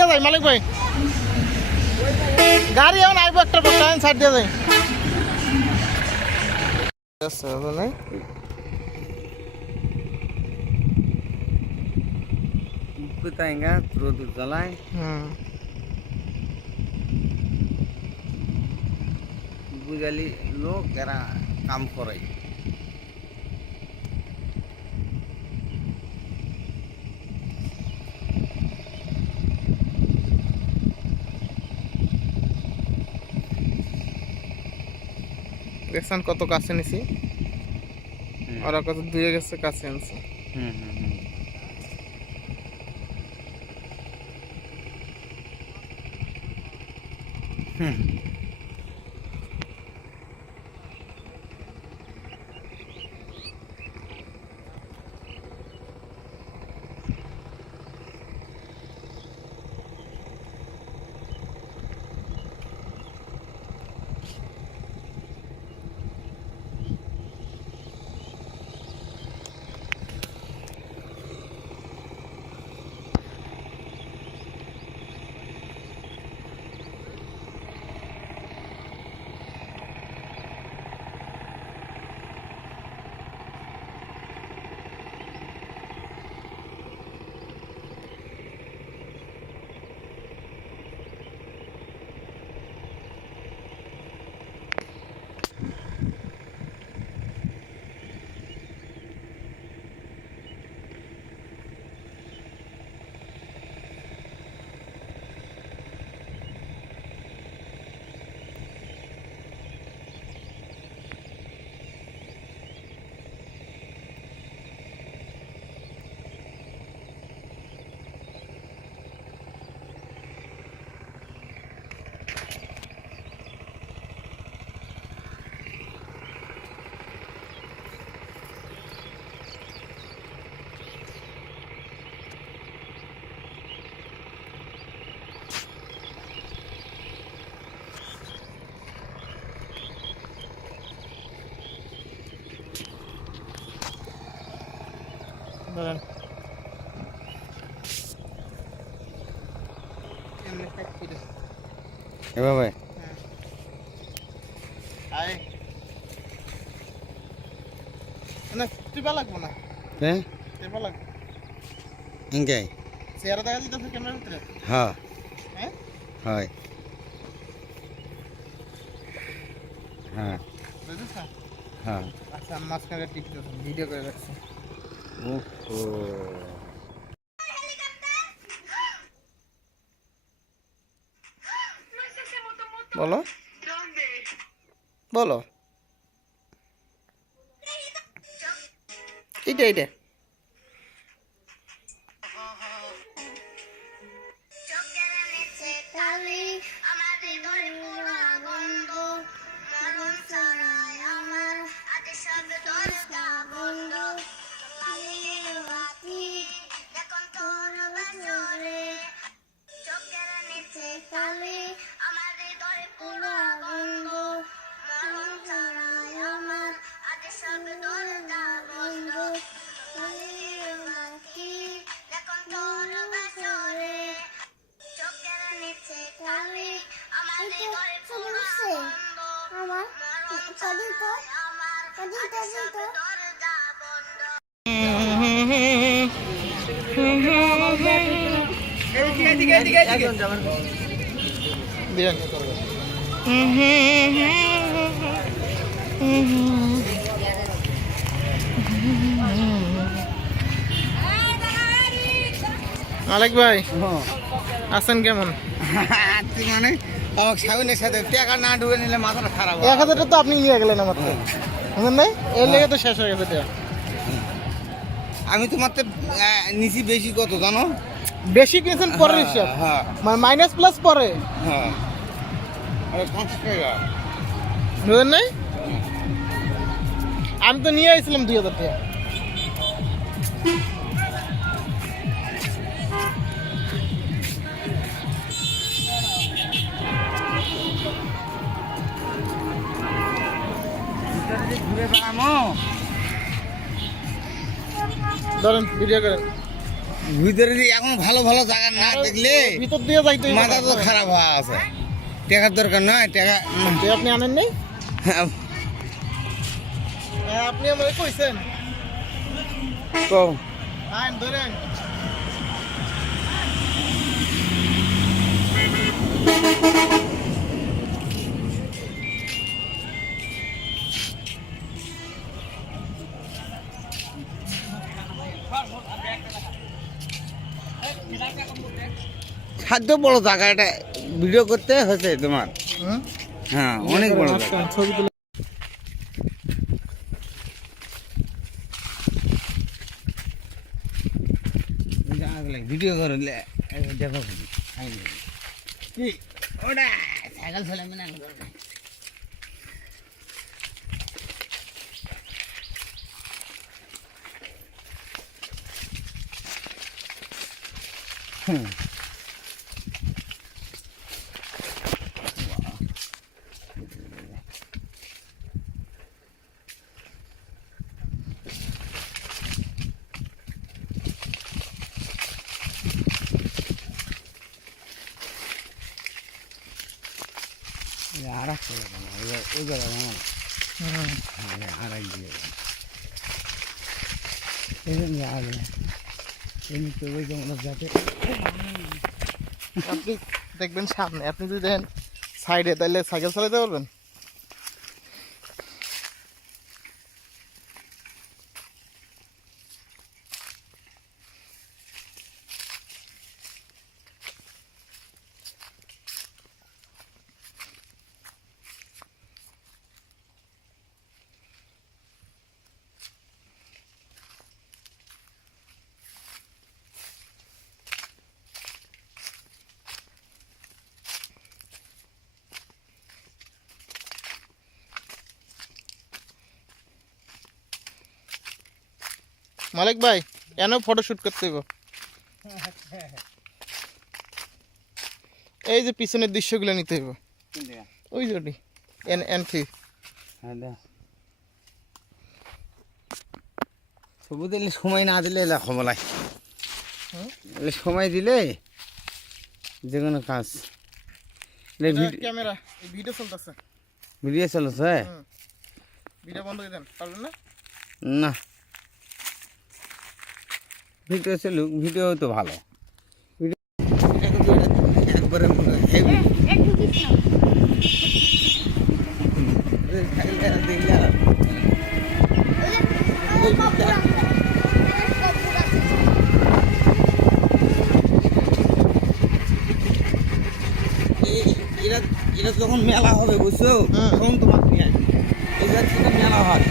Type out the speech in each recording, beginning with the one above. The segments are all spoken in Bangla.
দিয়ে যাই মালিক ভাই, গাড়ি এখন আইব একটা করতে সাইড দিয়ে যাই। Petangga terus jalan. Bugali lo kera kam korai. দেখছেন কত কাছে নিছি, ওরা কত দূরে গেছে, কাছে আনছে। এবার ভাই আয় না টিপা লাগবো না, হ্যাঁ টিপা লাগবে ইনকাই চেহারা দেখা যাচ্ছে ক্যামেরার ভিতরে। হ্যাঁ হ্যাঁ হয় হ্যাঁ বুঝেছ? হ্যাঁ আচ্ছা আমি মাঝখানে টিপ ভিডিও করে রাখছি। বলো বলো, এইটা এইটা মালিক ভাই আছেন কেমন? মানে সাউনের সাথে টাকা না ঢুকে নিলে মাথাটা খারাপ। 1000 তো আপনি নিয়ে গেলেন আমার তো, বুঝলেন না? এর লেগে তো শেষ হয়ে গেছে। আমি তোমার নিচি বেশি কত জানো? বেশি কিনেছেন পরে হিসাব, মানে মাইনাস প্লাস পরে। হ্যাঁ 50 টাকা, বুঝলেন না? আমি তো নিয়ে আসছিলাম 2000 টাকা। ঘুরে বেড়ামো, ধরেন ভিডিও করেন। ভিতরে যে এখন ভালো ভালো জায়গা না দেখলে ভিতর দিয়ে যাইতে মাথা তো খারাপ হওয়া আছে। টাকার দরকার নয়, টাকা আপনি আনেন নেই? আপনি আমাকে কইছেন তো আইন ধরেন। খাদ্য বড় জায়গা, এটা ভিডিও করতে হয়েছে তোমার। হ্যাঁ, অনেক বড় জায়গা। ছবি তুলে ভিডিও করলে দেখো কি ওটা সাইকেল চালাবে না। আর একটা ওই জায়গা আর এক দিয়ে আপনি দেখবেন সামনে, আপনি যদি দেখেন সাইডে, তাহলে সাইকেল চালাতে পারবেন। মালিক ভাই, এনে ফটোশুট করতে হইব। এই যে পিছনের দৃশ্যগুলো নিতে হইব, ওই জটি এন্ট্রি। তবু দিলে সময় না দিলে খবলাই, সময় দিলে যে কোনো কাজ। ক্যামেরা ভিডিও চলতেছে, ভিডিও চলছে, ভিডিও বন্ধ করে দেন, পারবেন না? না, ভিডিও চলুক, ভিডিও তো ভালো। একবারে হেভি এটা যখন মেলা হবে বুঝছো, তখন তোমার নিয়ে আসবে। এই জায়গা মেলা হয়।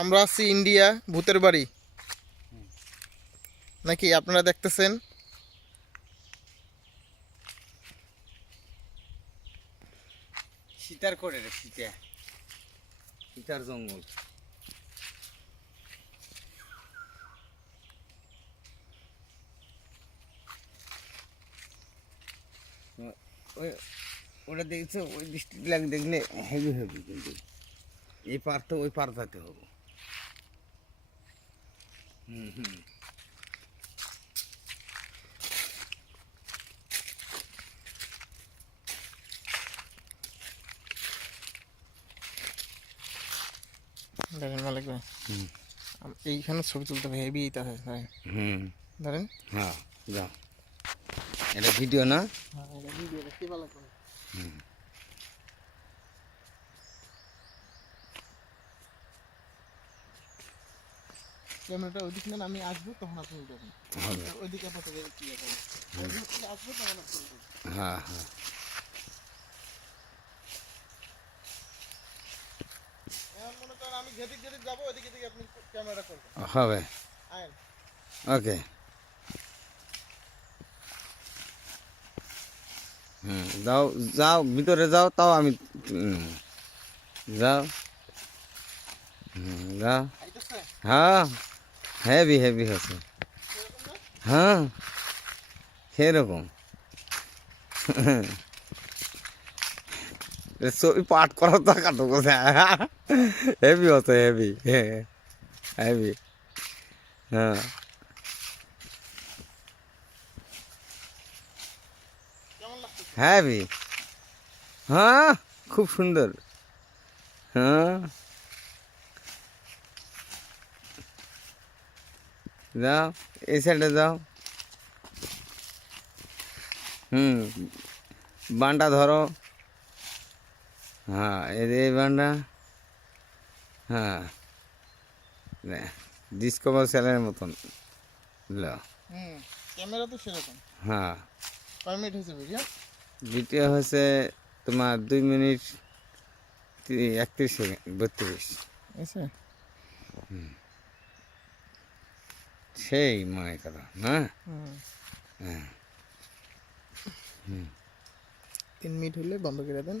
আমরা আছি ইন্ডিয়া, ভূতের বাড়ি নাকি আপনারা দেখতেছেন। সীতার করে রে, সীতার জঙ্গল। ওটা দেখছো, ওই ডিস্ট্রিক্ট লাগ দেখলে হেভি হেভি, কিন্তু এই পার তো ওই পার যেতে হবে। দেখেন মালিক ভাই, এইখানে ছবি তুলতে হবে, হেভি এইটা হয় ধরেন। হ্যাঁ, যাও, এটা ভিডিও না? ক্যামেরাটা ওইদিকে নেন, আমি আসবো তখন আপনি উঠবেন। ওইদিকে আপনাকে আসবো তখন আপনি উঠবেন। হ্যাঁ হ্যাঁ, এখন মনে করেন আমি যেদিক যেদিক যাবো ওইদিকে দিকে আপনি ক্যামেরা করবেন। হবে, আয়েন। ওকে। যাও যাও, ভিতরে যাও, তাও আমি যাও। যাও, আইতেছে? হ্যাঁ। হেভি হেভি হচ্ছে। হ্যাঁ সেরকম ছবি পাঠ করার তো কাটো কোথায় হেভি হচ্ছে হেভি হেভি। হ্যাঁ কেমন লাগছে? হেভি। হ্যাঁ খুব সুন্দর। হ্যাঁ যাও এই সাইডে যাও। বানটা ধরো। হ্যাঁ এই বানটা। হ্যাঁ ডিসকভার চ্যানেলের মতন। ক্যামেরা তো সেরকম। হ্যাঁ কয় মিনিট হয়েছে ভিডিও? ভিডিও হয়েছে তোমার 2 মিনিট 31 সেকেন্ড 32। আচ্ছা সেই মনে করো না। হ্যাঁ 3 মিনিট হলে বন্ধ করে দেন।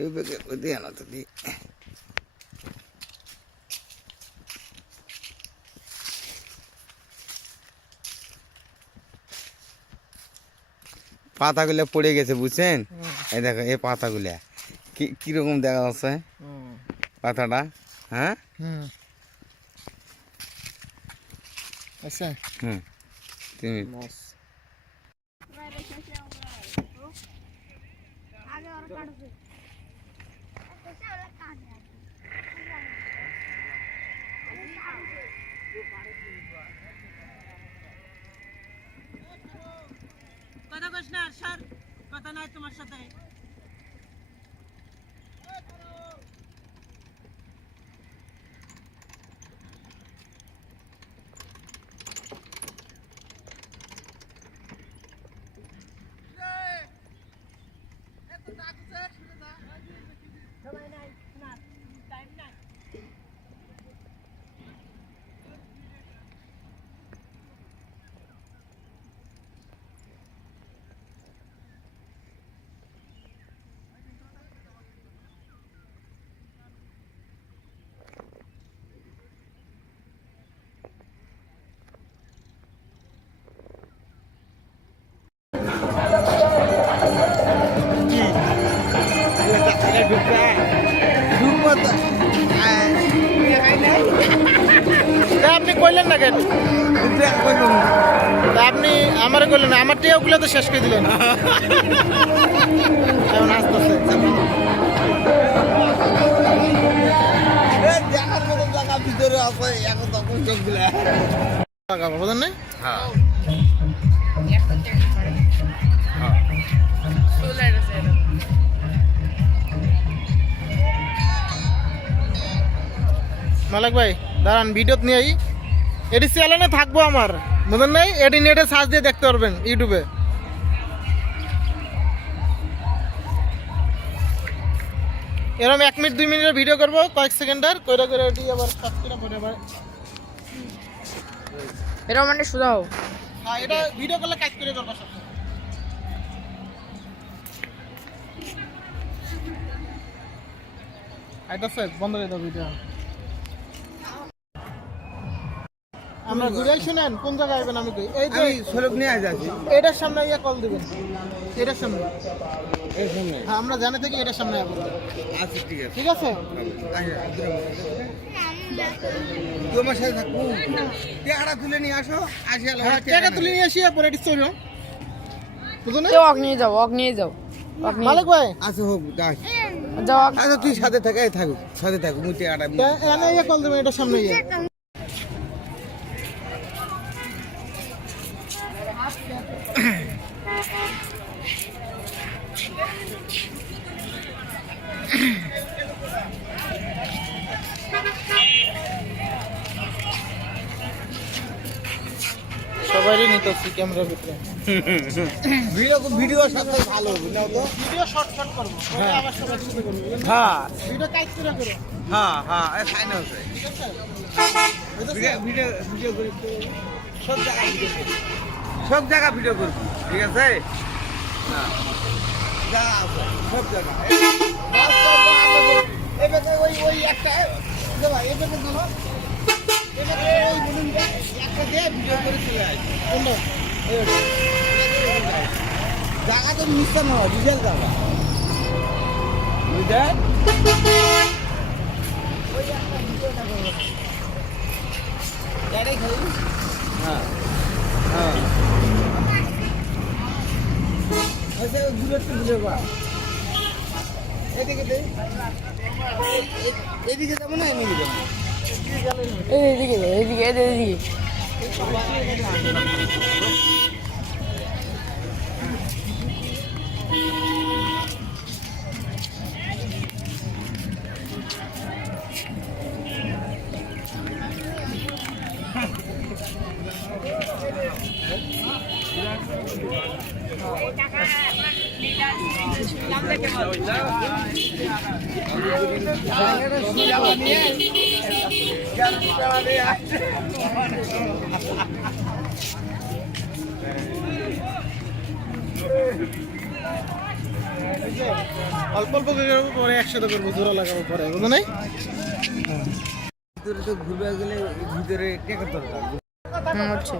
এই বেগে ওই আনা তো দি। পাতাগুলো পড়ে গেছে বুঝছেন? এই দেখো এই পাতাগুলা কিরকম দেখা যাচ্ছে পাতাটা। হ্যাঁ আচ্ছা তুমি কথা কইস না স্যার, কথা নাই তোমার সাথে। আপনি কইলেন না কেন? আপনি আমারে কইলেন না, আমার টিয়াগুলো তো শেষ করে দিলেন। এখন আসতেছে ভিতরে আছে এখন তখন চোখগুলা। বুঝলেন না? হ্যাঁ মালিক ভাই দাঁড়ান, ভিডিও নিয়েই এটি চ্যানেলে থাকবো আমার, বুঝলেন নাই? এটি নেটে সার্চ দিয়ে দেখতে পারবেন ইউটিউবে। এরকম 1 মিনিট 2 মিনিটের ভিডিও করবো, কয়েক সেকেন্ডের কইরা করে এটি আবার কাট করে পরে আবার। এটা মানে সুদা হোক। হ্যাঁ এটা ভিডিও করলে কাজ করে করবো সব। আইতা স্যার বন্ধ করে দাও ভিডিও। আমরা ঘুরে শুনেন কোন জায়গায় আইবেন আমি কই। এই যে আমি সড়ক নিয়ে যাচ্ছি। এটার সামনে ইয়া কল দিবেন, এটার সামনে। এর সামনে হ্যাঁ আমরা জানা থেকে এটার সামনে আইবো। আচ্ছা ঠিক আছে। ঠিক আছে? তোমার সাথে থাকবো। টাকা তুলে নিয়ে আসো। আসি হ্যাঁ টাকা তুলে নিয়ে আসি পরে এটি চলবে, বুঝুন না? অক নিয়ে যাও, অক নিয়ে যাও। মালিক ভাই আচ্ছা হোক যাও। যাও আচ্ছা তুই সাথে থাক, এই থাকুক সাথে থাকুক। মুই টাকাটা এনে ইয়া কল দিবেন এটার সামনে ইয়ে। সবারই নিতেছি ক্যামেরার ভিতরে। ভিডিও সাথে ভালো হবে না তো। ভিডিও শর্ট করবো, পরে আবার সবার সাথে করবো। হ্যাঁ ভিডিও কাজ করে করো, হ্যাঁ হ্যাঁ এই ফাইনাল আছে। ঠিক আছে? ভিডিও ভিডিও করি তো সব জায়গায় ভিডিও করি, সব জায়গা ভিডিও করবি, ঠিক আছে? হ্যাঁ যা আছে সব জায়গায় এবারে ওই একটা দেবা এবারে ধরো এবারে ওই বলুন একটা দিয়ে ভিডিও করে চলে আসবে কোনটা জায়গা তো মিশতে না ডিজেল জায়গা বুঝলেন ওই একটা ভিডিওটা করবো এটাই খালি হ্যাঁ হ্যাঁ আচ্ছা দূরে তো ভিডিও করা এদিকে দে এদিকে যাবো না এদিকে যাবো এদিকে অল্প অল্প করে পরে একসাথে করবো জোড়া লাগাবো পরে বুঝো নাই ভিতরে তো ঘুরবে গেলে ভিতরে টেকার দরকার হচ্ছে